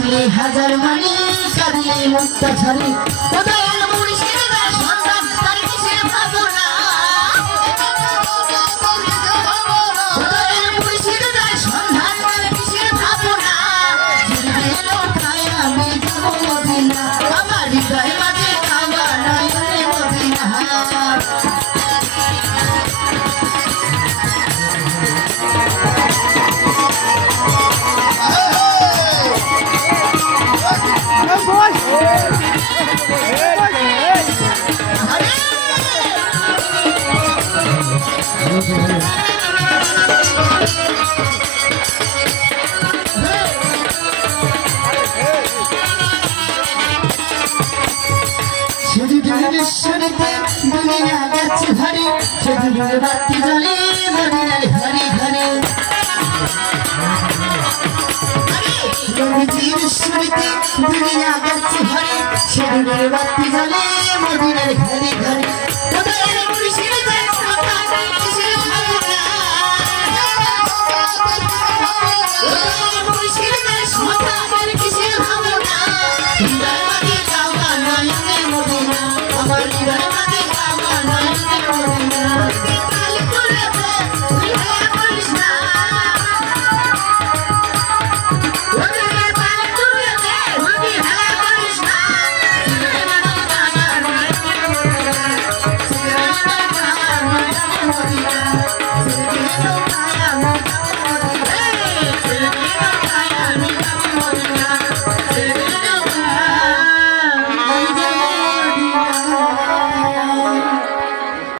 হাসলে হাজার মানি কাঁদলে মুক্তা ঝরে দয়াল মুর্শিদ দার সন্তান তার কিসের ভাবনা দয়াল মুর্শিদ দার সন্ধান তার কিসের ভাবনা জিরবে লোকায় আমি যাব মদিনা আমার হৃদয় মাঝে কাবা নয়নে মদিনা দুনিয়া গেছে ঘরে সেদিনের বাতি জ্বলে মদিনার ঘরে ঘরে নবীজির শুরুতে দুনিয়া গেছে ঘরে সেদিনের বাতি জ্বলে মদিনার ঘরে ঘরে দয়াল মুর্শিদ